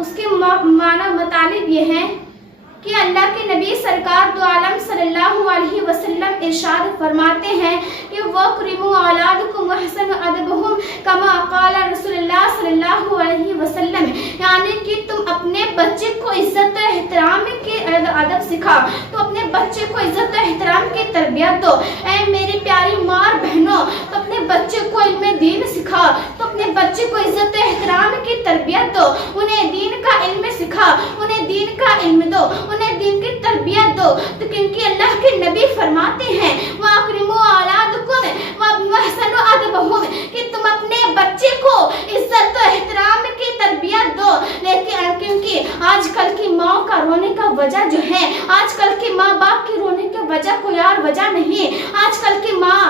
اس کے معنی مطالب یہ ہیں کہ اللہ کے نبی سرکار دو عالم صلی اللہ علیہ وسلم ارشاد فرماتے ہیں کہ وَأَكْرِمُوا أَوْلَادَكُمْ وَأَحْسِنُوا أَدَبَهُمْ كَمَا قَالَ رسول اللہ صلی اللہ علیہ وسلم، یعنی کہ تم اپنے بچے کو عزت و احترام کے ادب سکھا، تو اپنے بچے کو عزت و احترام کی تربیت دو۔ اے میری پیاری ماں اور بہنوں، تو اپنے بچے کو علم دین سکھا، تو اپنے بچے کو عزت و احترام کی تربیت دو، انہیں دین کا علم سکھا، انہیں دین کا علم دو، انہیں دین کی تربیت دو، تو کیونکہ اللہ کے نبی فرماتے ہیں وَأَكْرِمُوا أَوْلَادَكُمْ وَأَحْسِنُوا أَدَبَهُمْ کہ تم اپنے بچے کو عزت و احترام کی تربیت دو۔ لیکن کیونکہ آج کل کی ماں کا رونے کا وجہ جو ہے، آج کل کے ماں باپ کی رونے کی وجہ کوئی اور وجہ نہیں، آج کل کی ماں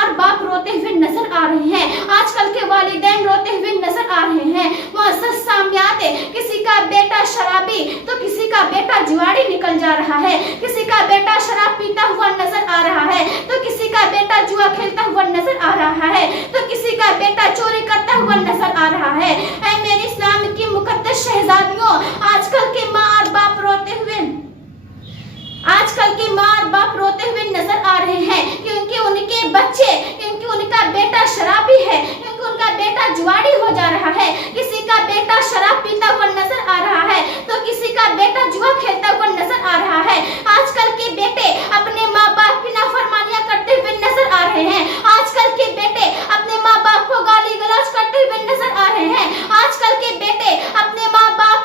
اور باپ روتے ہوئے نظر آ رہے ہیں، آج کل کے والدین روتے ہوئے نظر آ رہے ہیں۔ معزز سامعات، کسی کا بیٹا شرابی تو کسی کا بیٹا جواڑی نکل جا رہا ہے، کسی کا بیٹا شراب پیتا ہوا نظر آ رہا ہے، تو کسی کا بیٹا جوا کھیلتا ہوا نظر آ رہا ہے، تو کسی کا بیٹا چوری کرتا ہوا نظر آ رہا ہے۔ اے میرے اسلام کی مقدس شہزادیوں، آج کل کے ماں اور باپ روتے ہوئے نظر آ رہے ہیں، کیونکہ ان کے بچے، کیونکہ ان کا بیٹا شرابی ہے، کیونکہ ان کا بیٹا جواڑی ہو جا رہا ہے، کسی کا بیٹا شراب پیتا ہوا نظر آ رہا ہے، تو کسی کا بیٹا جوا کھیلتا ہوا نظر آ رہا ہے۔ آج کل کے بیٹے اپنے ماں باپ کی نافرمانیاں کرتے ہوئے نظر آ رہے ہیں، آج کل کے بیٹے اپنے ماں باپ کو گالی گلوچ کرتے ہوئے نظر آ رہے ہیں، آج کل کے بیٹے اپنے ماں باپ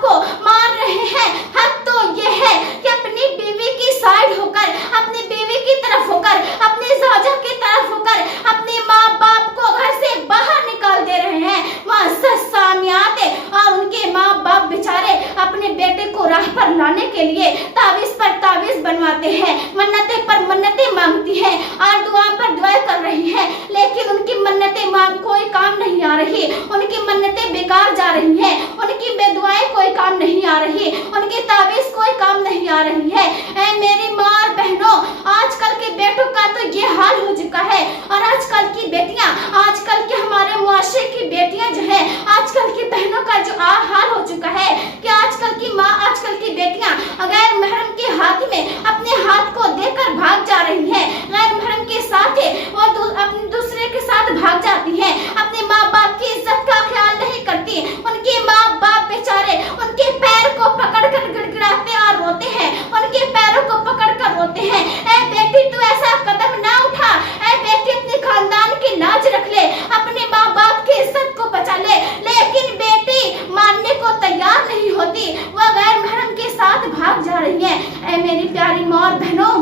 کو مار رہے ہیں۔ حق تو یہ ہے کہ اپنی بیوی کی سائیڈ ہو کر، اپنی بیوی کی طرف ہو کر، اپنی زوجہ کی طرف ہو کر اپنے ماں باپ کو گھر سے باہر نکال دے رہے ہیں۔ معزز سامعات، اور ان کے ماں باپ بیچارے اپنے بیٹے کو راہ پر لانے کے لیے تعویذ پر تعویذ بنواتے ہیں، منتیں پر منتیں مانگتی ہیں اور دعا پر دعائیں کر رہی ہیں، لیکن ان کی منتیں کوئی کام نہیں آ رہی، ان کی منتیں بیکار جا رہی ہیں، ان کی بے دعائیں کوئی کام نہیں آ رہی، ان کی تعویذ کوئی کام نہیں آ رہی ہے۔ اے میری ماں اور بہنوں، آج کل کے بیٹوں کا تو یہ حال ہو چکا ہے، اور آج کل کی بیٹیاں، آج کل کے ہمارے معاشرے کی بیٹیاں جو ہیں، آج کل کی بہنوں کا جو حال ہو چکا ہے کہ آج کل کی ماں، آج کل کی بیٹیاں غیر محرم کے ہاتھ میں اپنے ہاتھ کو دے کر بھاگ جا رہی ہیں، غیر محرم کے ساتھ وہ اپنے دوسرے کے ساتھ بھاگ جاتی ہیں، اپنے ماں باپ کی عزت کا خیال نہیں کرتی، ان کے ماں باپ بیچارے ان کے پیر کو پکڑ کر گڑگڑاتے اور روتے ہیں، ان کے پیروں کو پکڑ کر روتے ہیں۔ اے بیٹی، تو ایسا قدم نہ اٹھا، اے بیٹی اپنے خاندان کی لاج رکھ لے، اپنے ماں باپ کی عزت کو بچا لے، لیکن بیٹی ماننے کو تیار نہیں ہوتی، وہ غیر محرم کے ساتھ بھاگ جا رہی ہے۔ اے میری پیاری ماں اور بہنوں،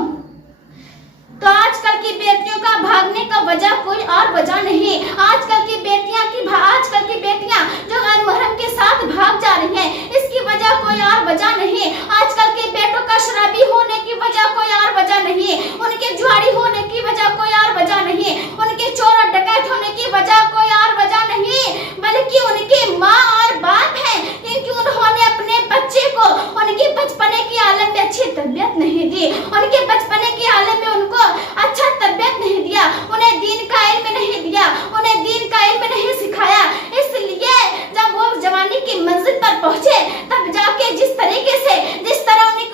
تو آج کل کی بیٹیوں کا بھاگنے کا وجہ کوئی اور وجہ نہیں، آج کل کی بیٹیاں جو غیر محرم کے ساتھ بھاگ جا رہی ہیں، اس کی وجہ کوئی اور وجہ نہیں، آج کل کے بیٹوں کا شرابی ہونے کی وجہ کوئی اور وجہ نہیں، ان کے جواڑی ہونے کی وجہ کوئی اور وجہ نہیں، ان کے چور اور ڈکیت ہونے کی وجہ کوئی اور وجہ نہیں، بلکہ ان کی ماں اور باپ ہیں، کیونکہ انہوں نے اپنے بچے کو ان کی بچپنے کی عالم میں اچھی تربیت نہیں دی، ان کے بچپنے کی عالم میں ان کو اچھا تربیت نہیں دیا، انہیں دین کا علم نہیں دیا، انہیں دین کا علم نہیں سکھایا، اس لیے جب وہ جوانی کی منزل پر پہنچے تب جا کے جس طرح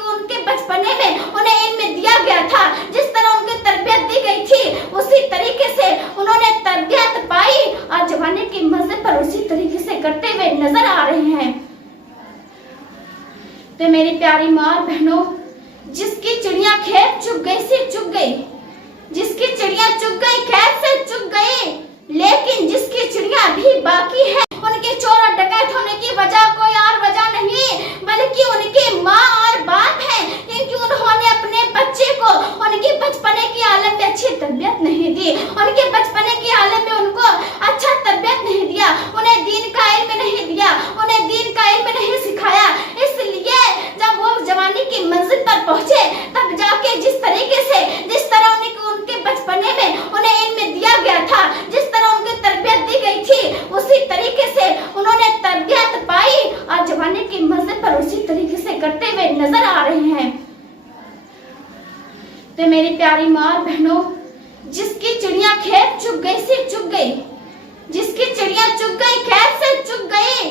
ان کے بچپنے میں انہیں علم دیا گیا تھا، جس طرح ان کی تربیت دی گئی تھی، اسی طریقے سے انہوں نے تربیت پائی اور جوانی کی منزل پر اسی طریقے سے کرتے ہوئے نظر آ رہے ہیں۔ تو میری پیاری ماں اور بہنوں، جس کی چڑیاں کھیت چگ گئی سی چگ گئی، جس کی چڑیاں چگ گئی کھیت سے چگ گئی، لیکن جس کی چڑیاں ابھی باقی ہے، ان کے چور اور ڈکیت ہونے کی وجہ کوئی اور وجہ نہیں، بلکہ ان کی ماں اور باپ ہیں، کیونکہ انہوں نے اپنے بچے کو ان کی بچپنے کی عالم میں اچھی تربیت نہیں دی، ان کے بچپنے کی عالم میں ان کو اچھا تربیت نہیں دیا، انہیں دین کا علم نہیں دیا، انہیں دین کا علم نہیں سکھایا، اس لیے جب وہ جوانی کی منزل پر پہنچے تب جا کے جس طرح ان کے بچپنے میں انہیں علم دیا گیا تھا، جس طرح ان کی تربیت دی گئی تھی، اسی طریقے سے انہوں نے تربیت پائی اور جوانی کی منزل پر اسی طریقے سے کرتے ہوئے نظر آ رہے ہیں۔ تو میری پیاری ماں اور بہنوں، جس کی چڑیاں کھیت چگ گئی سی چگ گئی، جس کی چڑیاں چگ گئی کھیت سے چگ گئی،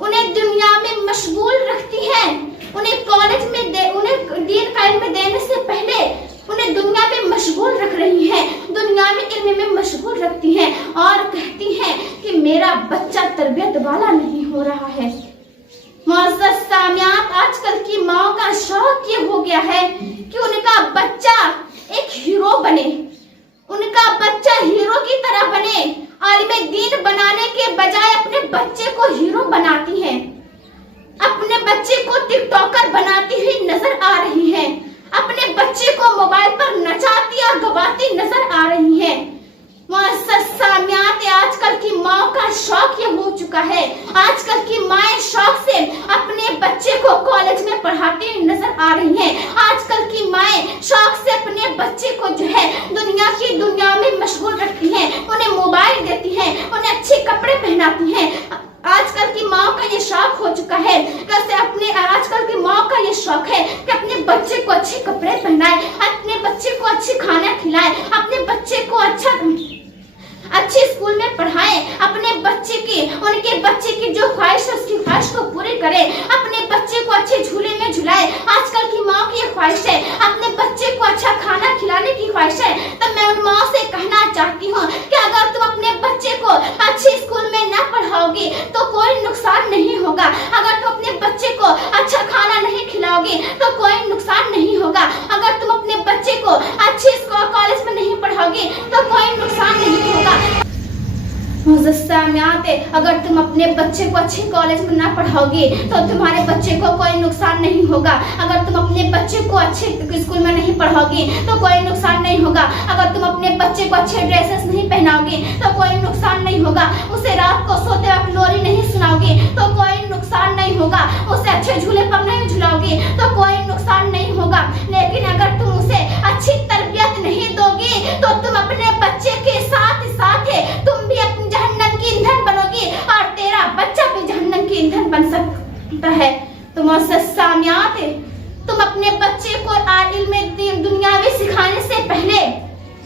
انہیں دنیا میں مشغول رکھتی ہیں، انہیں کالج میں انہیں دین کا علم دینے سے پہلے انہیں دنیا میں مشغول رکھ رہی ہیں، دنیا میں علم میں مشغول رکھتی ہیں اور کہتی ہیں کہ میرا بچہ تربیت والا نہیں ہو رہا ہے۔ معزز سامعین، آج کل کی ماں کا شوق یہ ہو گیا ہے کہ ان کا بچہ ایک ہیرو بنے، ان کا بچہ ہیرو کی طرح بنے۔ عالم دین بنانے کے بجائے اپنے بچے کو ہیرو بناتی ہیں، اپنے بچے کو ٹک ٹاکر بناتی ہوئی نظر آ رہی ہے، اپنے بچے کو موبائل پر نچاتی اور گواتی نظر آ رہی ہے۔ معزز سامعین، آج کل کی ماں کا شوق یہ ہو چکا ہے، آج کل کی مائیں شوق سے اپنے بچے کو کالج میں پڑھاتی ہوئی نظر آ رہی ہیں، آج کل کی مائیں شوق سے اپنے بچے کو جو ہے دنیا میں مشغول رکھتی ہیں، انہیں موبائل دیتی ہیں، انہیں اچھے کپڑے پہناتی ہیں۔ آج کل کی ماں کا یہ شوق ہو چکا ہے آج کل کی ماں کا یہ شوق ہے کہ اپنے بچے کو اچھے کپڑے پہنائے، اپنے بچے کو اچھے کھانا کھلائے، اپنے بچے کو اچھے اسکول میں پڑھائے، اپنے بچے کی ان کے بچے کی جو خواہش ہے اس کی خواہش کو پوری کرے، اپنے بچے کو اچھے جھولے میں جھلائے۔ آج کل کی ماں کی یہ خواہش ہے، اپنے بچے کو اچھا کھانا کھلانے کی خواہش ہے۔ تو میں ان ماں سے کہنا چاہتی ہوں کہ اگر تم اپنے بچے کو اچھے اسکول میں نہ پڑھاؤ گی تو کوئی نقصان نہیں ہوگا، اگر تم اپنے بچے کو اچھا کھانا نہیں کھلاؤ گی تو کوئی نقصان نہیں ہوگا، اگر تم اپنے بچے کو اچھے کالج میں نہیں پڑھاؤ گی تو کوئی نقصان نہیں ہوگا۔ معزز سامعین، اگر تم اپنے بچے کو اچھے کالج میں نہ پڑھاؤ گی تو تمہارے بچے کو کوئی نقصان نہیں ہوگا، اگر تم اپنے بچے کو اچھے اسکول میں نہیں پڑھاؤ گی تو کوئی نقصان نہیں ہوگا، اگر تم اپنے بچے کو اچھے ڈریسز نہیں پہناؤ گی تو کوئی نقصان نہیں ہوگا، اسے رات کو سوتے وقت لوری نہیں سناؤ گی تو کوئی نقصان نہیں ہوگا، اسے اچھے جھولے پر نہیں جھلاؤ گی تو کوئی نقصان نہیں ہوگا۔ لیکن اگر تم اسے اچھی تربیت نہیں دو گی تو تم اپنے بچے کے ساتھ تم بھی اپنی جہنم کی ایندھن بنو گی اور تیرا بچہ بھی جہنم کی ایندھن بن سکتا ہے۔ تو معزز سامعین، تم اپنے بچے کو علم دنیاوی سکھانے سے پہلے،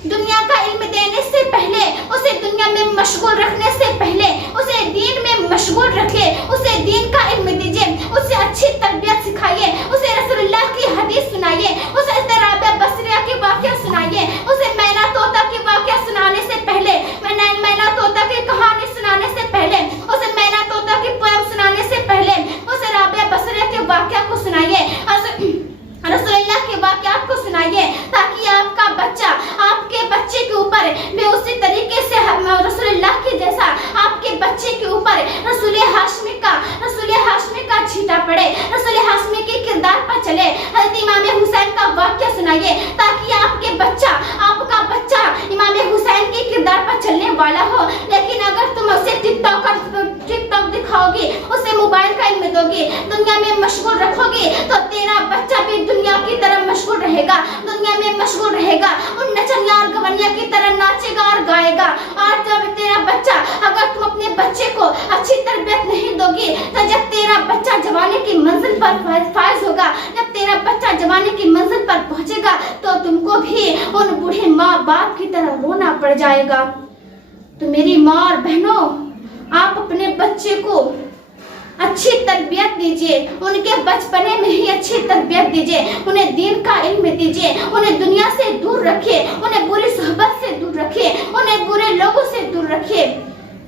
دنیا کا علم دینے سے پہلے، اسے دنیا میں مشغول رکھنے سے پہلے اسے دین میں مشغول رکھے، اسے دین کا علم دیجیے، اسے اچھی تربیت سکھائیے، اسے رسول اللہ کی حدیث سنائیے، اسے رابعہ بصریہ کے واقعہ سنائیے، اسے مینا طوطا کے واقعہ سنانے سے پہلے، مینا طوطا کی کہانی سنانے سے پہلے، اسے مینا طوطا کی پویم سنانے سے پہلے اسے رابعہ بصریہ کے واقعہ کو سنائیے، رسول اللہ کے واقعات کو سنائیے، تاکہ آپ کا بچہ، آپ کے بچے کے اوپر بھی اسی طریقے سے رسول اللہ کے جیسا آپ کے بچے کے اوپر رسول ہاشمی کا چھیٹا پڑے، رسول ہاشمی کے کردار پر چلے۔ حضرت امام حسین کا واقعہ سنائیے تاکہ آپ کا بچہ امام حسین کے کردار پر چلنے والا ہو۔ لیکن اگر تم اسے ٹک ٹاک دکھاؤ گی، اسے موبائل کا علم دو گی، دنیا میں مشغول رکھو گی تو تیرا بچہ بھی دنیا کی طرح مشغول رہے گا، دنیا میں مشغول رہے گا، ان نچنیا اور گونیا کی طرح ناچے گا اور گائے گا۔ اور جب تیرا بچہ، اگر تم اپنے بچے کو اچھی تربیت نہیں دو گی تو جب تیرا بچہ جوانی کی منزل پر فائز ہوگا، جب تیرا بچہ جوانی کی منزل پر پہنچے گا تو تم کو بھی ان بوڑھے ماں باپ کی طرح رونا پڑ جائے گا۔ تو میری ماں اور بہنوں، آپ اپنے بچے کو اچھی تربیت دیجیے، ان کے بچپنے میں ہی اچھی تربیت دیجیے، انہیں دین کا علم دیجیے، انہیں دنیا سے دور رکھیے، انہیں بری صحبت سے دور رکھیے، انہیں برے لوگوں سے دور رکھیے۔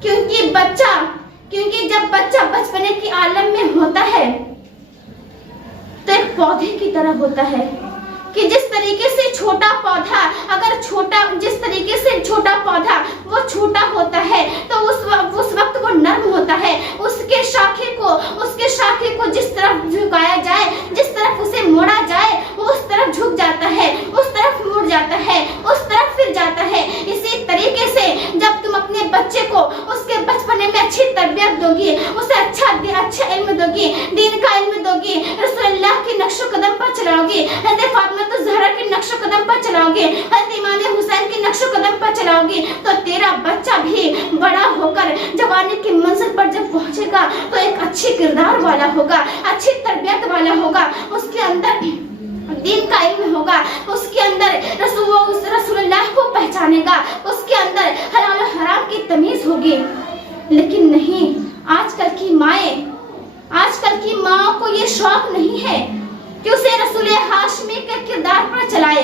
کیونکہ جب بچہ بچپنے کی عالم میں ہوتا ہے تو ایک پودے کی طرح ہوتا ہے کہ جس طریقے سے چھوٹا پودا وہ چھوٹا ہوتا ہے تو اس وقت وہ نرم ہوتا ہے، اس کے شاخے کو جس طرف جھکایا جائے، جس طرف اسے موڑا جائے وہ اس طرف جھک جاتا ہے، اس طرف مڑ جاتا ہے، اس طرف پھر جاتا ہے۔ اسی طریقے سے جب تم اپنے بچے کو اس کے بچپنے میں اچھی تربیت دو گی، اسے اچھا علم دو گی، دین کا علم دو گی، رسول اللہ کے نقش و قدم پر چلاؤ گی، حضرت فاطمہ الزہرا کے نقش و قدم پر چلاؤ گی، حضرت امام حسین کے نقش و قدم پر چلاؤ گی، تو تیرا بچہ بھی بڑا ہو کر جوانی کی منزل پر جب پہنچے گا تو ایک اچھی کردار والا ہوگا، اچھی تربیت والا ہوگا، اس کے اندر دین کا علم ہوگا، اس کے اندر رسول اللہ کو پہچانے گا، اس کے اندر حلال و حرام کی تمیز ہوگی۔ لیکن نہیں، آج کل کی مائیں آج کل کی ماں کو یہ شوق نہیں ہے کہ اسے رسول ہاشمی کے کردار پر چلائے،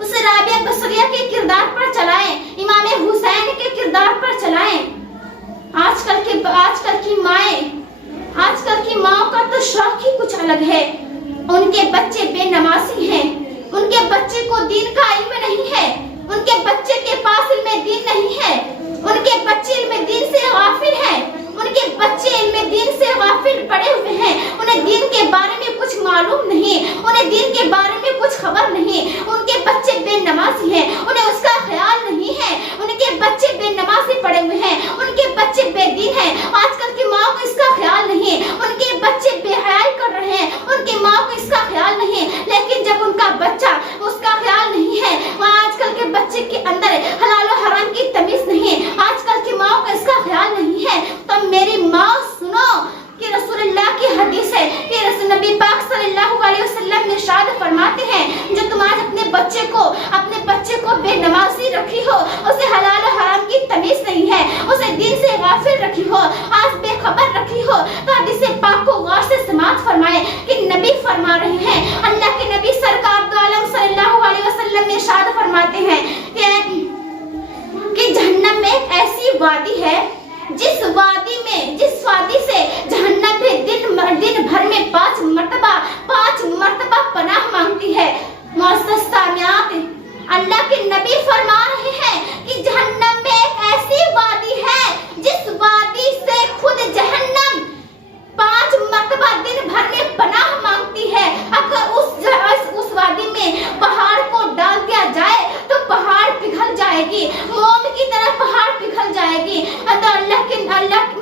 اسے رابعہ بصریہ کے کردار پر چلائیں، امام حسین کے کردار پر چلائیں۔ آج کل کی ماں کا تو شوق ہی کچھ الگ ہے۔ ان کے بچے بے نمازی ہیں، ان کے بچے کو دین کا علم نہیں ہے، ان کے بچے کے پاس علم دین نہیں ہے، ان کے بچے علم دین سے غافل ہیں، ان کے بچے علم دین سے غافل پڑے ہوئے ہیں، انہیں دین کے بارے میں کچھ معلوم نہیں، انہیں دین کے بارے میں کچھ خبر نہیں، ان کے بچے بے نمازی ہیں، انہیں اس کا خیال نہیں ہے، ان کے بچے بے نمازی پڑے ہوئے ہیں، ان کے بچے بے دین ہیں۔ آج کل کی ماں کو اس کا خیال نہیں، ان کے بچے بے حیائی کر رہے ہیں، ان کی ماں کو اس کا خیال نہیں، لیکن جب ان کا بچہ اس کا خیال نہیں ہے، آج کل کے بچے کے اندر حلال و حرام کی تمیز نہیں، آج کل کی ماں کو اس کا خیال نہیں ہے، تو میری ماں سنو کہ رسول اللہ کی حدیث ہے کہ رسول نبی پاک صلی اللہ علیہ وسلم ارشاد فرماتے ہیں، جو تم آج اپنے بچے کو بے نمازی رکھی ہو، اسے حلال و حرام کی تمیز نہیں ہے، اسے دین سے غافل رکھی ہو، آج بے خبر رکھی ہو، تو حدیث پاک کو غور سے سماعت فرمائے کہ نبی فرما رہے ہیں، اللہ کے نبی سرکار دو عالم صلی اللہ علیہ وسلم ارشاد فرماتے ہیں کہ جہنم میں ایک ایسی وادی ہے جس وادی سے جہنم بھی دن بھر میں 5 مرتبہ پناہ مانگتی ہے۔ معزز سامعین، اللہ کے نبی فرما رہے ہیں کہ جہنم میں ایک ایسی وادی ہے جس وادی سے خود جہنم 5 مرتبہ دن بھر میں پناہ مانگتی ہے۔ اگر اس وادی میں پہاڑ کو ڈال دیا جائے تو پہاڑ پگھل جائے گی، موم کی طرح پہاڑ پگھل جائے گی۔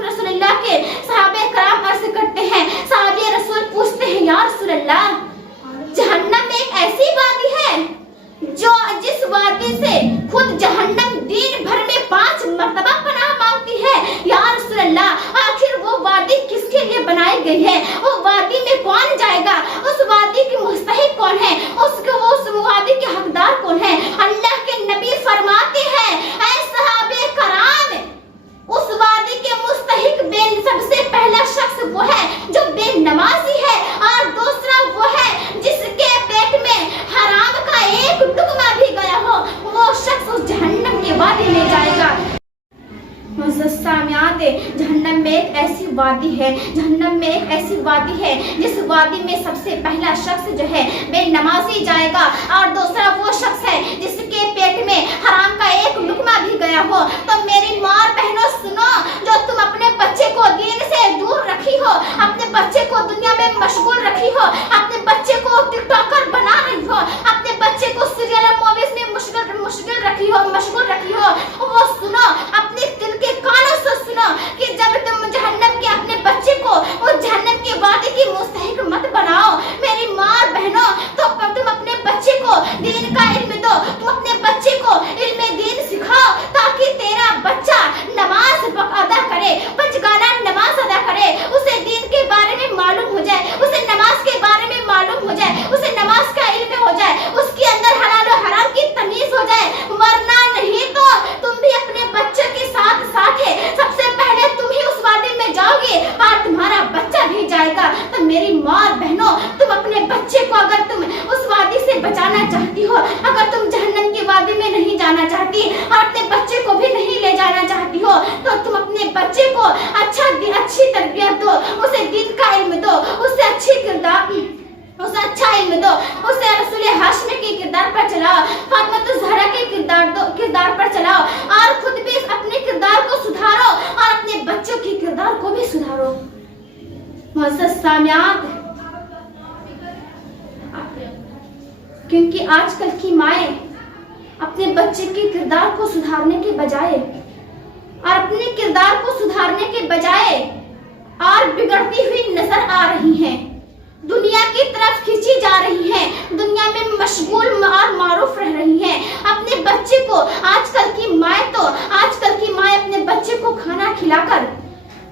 رسول اللہ کے صحابہ کرام عرض کرتے ہیں، صحابہ رسول پوچھتے ہیں، یا رسول اللہ، جہنم میں ایک ایسی وادی ہے جس وادی سے خود جہنم دن بھر میں 5 مرتبہ پناہ مانگتی ہے، یا رسول اللہ، آخر وہ وادی کس کے لیے بنائی گئی ہے؟ وہ وادی میں کون جائے گا؟ اس وادی کی مستحق کون ہے؟ اس وادی کے حقدار کون ہے؟ اللہ کے نبی فرماتے ہیں، اے صحابہ کرام، اس وادی کے مستحق سب سے پہلا شخص وہ ہے جو بے نمازی ہے، اور دوسرا وہ ہے جس کے پیٹ میں حرام کا ایک لقمہ بھی گیا ہو، وہ شخص اس جہنم کے وادی میں جائے گا۔ معزز سامعین، جہنم میں ایک ایسی وادی ہے جس وادی میں سب سے پہلا شخص جو ہے بے نمازی جائے گا، اور دوسرا وہ شخص ہے جس کے پیٹ میں حرام کا ایک لقمہ بھی گیا ہو۔ تو میری ماں اور بہنوں سنو، جو تم اپنے بچے کو دین سے دور رکھی ہو، اپنے بچے کو دنیا میں مشغول رکھی ہو، اپنے بچے کو ٹک ٹاکر بنا رہی ہو، اپنے بچے کو سیریل اور موویز میں مشغول رکھی ہو، وہ سنو، اپنے دل کے کانوں سے سنو کہ جب تم جہنم کے اپنے بچے کو اس جہنم کے وادی کی مستحق مت بناؤ۔ میری ماں اور بہنوں، تو تم اپنے بچے کو دین کا علم دو، تم اپنے بچے کو علم دین سکھاؤ، تاکہ تیرا بچہ نماز ادا کرے، 5 گانا نماز ادا کرے، اسے دین کے بارے میں معلوم ہو جائے، اسے نماز کے بارے میں معلوم ہو جائے، اسے نماز کا علم ہو جائے، اس کے اندر حلال و حرام کی تمیز ہو جائے، ورنہ نہیں تو تم بھی اپنے بچے کے ساتھ سب سے پہلے تم ہی اس وادی میں جاؤ گے اور تمہارا بچہ بھی جائے گا۔ تو میری ماں اور بہنوں، تم اپنے بچے کو اگر تم اس وادی سے بچانا چاہتی ہو، اگر تم جہنم کی وادی میں نہیں جانا چاہتی اور اپنے بچے کو بھی نہیں لے جانا چاہتی ہو، تو تم اپنے بچے کو اچھی تربیت دو، اسے دین کا علم دو، اسے اچھا علم دو، اسے رسول ہاشمی کے کردار پر چلاؤ، فاطمہ الزہرا کے کردار پر چلاؤ، اور خود بھی اپنے کردار کو سدھارو اور اپنے بچوں کے کردار کو بھی سدھارو۔ معزز سامعین، کیونکہ آج کل کی مائیں اپنے بچے کے کردار کو سدھارنے کے بجائے اور اپنے کردار کو سدھارنے کے بجائے اور بگڑتی ہوئی نظر آ رہی ہیں، دنیا کی طرف کھینچی جا رہی ہیں، دنیا میں مشغول اور معروف رہ رہی ہیں۔ اپنے بچے کو آج کل کی مائیں اپنے بچے کو کھانا کھلا کر،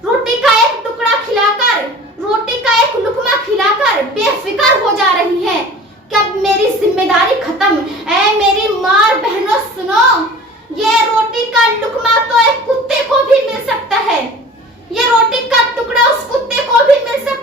روٹی کا ایک ٹکڑا کھلا کر، روٹی کا ایک لقمہ کھلا کر بے فکر ہو جا رہی ہیں کہ اب میری ذمہ داری ختم۔ اے میری ماں اور بہنوں سنو، یہ روٹی کا لقمہ تو ایک کتے کو بھی مل سکتا ہے، یہ روٹی کا ٹکڑا اس کتے کو بھی مل سکتا